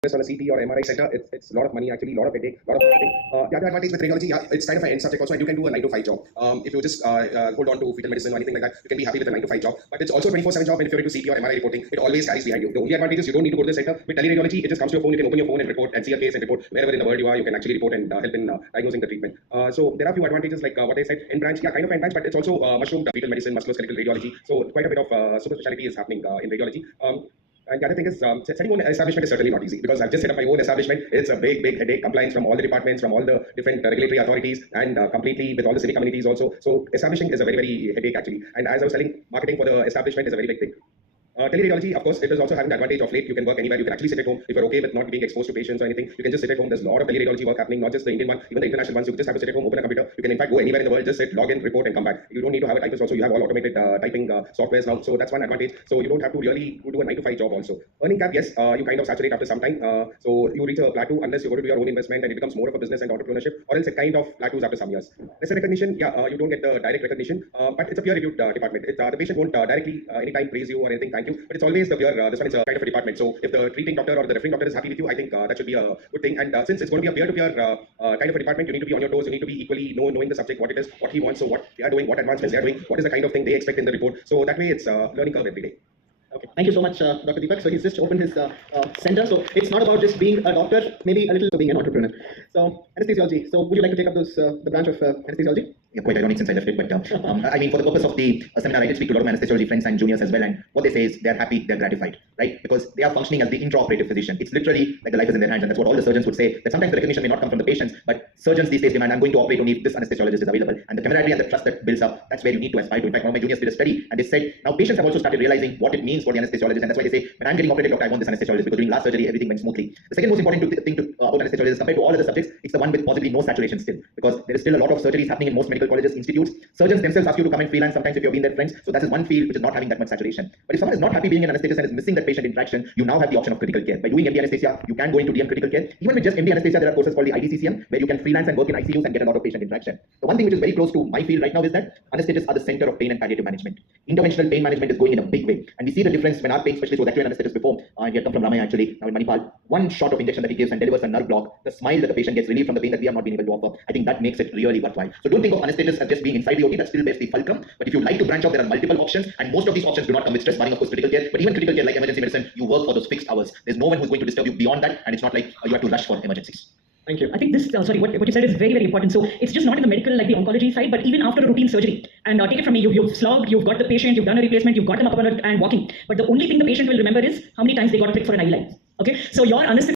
on a CT or MRI center, it's a lot of money actually, a lot of headache, a lot of marketing. The other advantage with radiology, yeah, it's kind of an end subject also, and you can do a 9 to 5 job. If you just hold on to fetal medicine or anything like that, you can be happy with a 9 to 5 job. But it's also a 24/7 job, and if you're into CT or MRI reporting, it always carries behind you. The only advantage is you don't need to go to the center. With teleradiology, it just comes to your phone. You can open your phone and report and see a case and report wherever in the world you are. You can actually report and help in diagnosing the treatment. So there are a few advantages like what I said. In branch, yeah, kind of in branch, but it's also mushroomed fetal medicine, musculoskeletal radiology. So quite a bit of super specialty is happening in radiology. And the other thing is, setting own establishment is certainly not easy because I've just set up my own establishment. It's a big headache, compliance from all the departments, from all the different regulatory authorities, and completely with all the civic communities also. So establishing is a very headache actually. And as I was telling, marketing for the establishment is a very big thing. Teleradiology, of course, it is also having the advantage of late. You can work anywhere. You can actually sit at home. If you're okay with not being exposed to patients or anything, you can just sit at home. There's a lot of teleradiology work happening, not just the Indian one, even the international ones. You just have to sit at home, open a computer. You can in fact go anywhere in the world, just sit, log in, report, and come back. You don't need to have a typist also. You have all automated typing softwares now. So that's one advantage. So you don't have to really do a 9 to 5 job also. Earning cap, yes, you kind of saturate after some time. So you reach a plateau unless you go to do your own investment and it becomes more of a business and entrepreneurship, or else it kind of plateaus after some years. Lesser recognition, yeah, you don't get the direct recognition, but it's a peer reviewed department. The patient won't directly anytime praise you or anything, thank you, but it's always the peer. This one is a kind of a department. So if the treating doctor or the referring doctor is happy with you, I think that should be a good thing. And since it's going to be a peer-to-peer kind of a department, you need to be on your toes. You need to be equally knowing the subject, what it is, what he wants, so what they are doing, what advancements they are doing, what is the kind of thing they expect in the report. So that way, it's a learning curve every day. Okay, thank you so much, Dr. Deepak. So he's just opened his center. So it's not about just being a doctor, maybe a little being an entrepreneur. So anesthesiology. So would you like to take up the branch of anesthesiology? Yeah, quite ironic since I left it, but I mean, for the purpose of the seminar, I did speak to a lot of my anesthesiology friends and juniors as well, and what they say is they're happy, they're gratified, right? Because they are functioning as the intraoperative physician. It's literally like the life is in their hands, and that's what all the surgeons would say, that sometimes the recognition may not come from the patients, but surgeons these days demand, I'm going to operate only if this anesthesiologist is available. And the camaraderie and the trust that builds up, that's where you need to aspire to. In fact, one of my juniors did a study, and they said, now patients have also started realizing what it means for the anesthesiologist, and that's why they say, when I'm getting operated, doctor, I want this anesthesiologist, because during last surgery, everything went smoothly. The second most important thing about anesthesiologists compared to all other subjects, it's the one with possibly no saturation still, because there is still a lot of surgeries happening in most medical colleges, institutes. Surgeons themselves ask you to come and freelance sometimes if you've been their friends. So that is one field which is not having that much saturation. But if someone is not happy being an anesthetist and is missing that patient interaction, you now have the option of critical care. By doing MD anesthesia, you can go into DM critical care. Even with just MD anesthesia, there are courses called the IDCCM where you can freelance and work in ICUs and get a lot of patient interaction. The one thing which is very close to my field right now is that anesthetists are the center of pain and palliative management. Interventional pain management is going in a big way. And we see the difference when our pain specialist was actually an anesthetist before. He had come from Ramaya actually, now in Manipal. One shot of injection that he gives and delivers a nerve block, the smile that the patient gets, relief from the pain that we have not been able to offer. I think that makes it really worthwhile. So don't think of anesthetists as just being inside the OT, that's still best the fulcrum. But if you like to branch out, there are multiple options, and most of these options do not come with stress, barring of course critical care. But even critical care like emergency medicine, you work for those fixed hours. There's no one who's going to disturb you beyond that, and it's not like you have to rush for emergencies. Thank you. I think this, what you said is very important. So it's just not in the medical, like the oncology side, but even after a routine surgery. And take it from me, you've slogged, you've got the patient, you've done a replacement, you've got them up and walking. But the only thing the patient will remember is how many times they got a prick for an eye line. Okay, so your anesthesia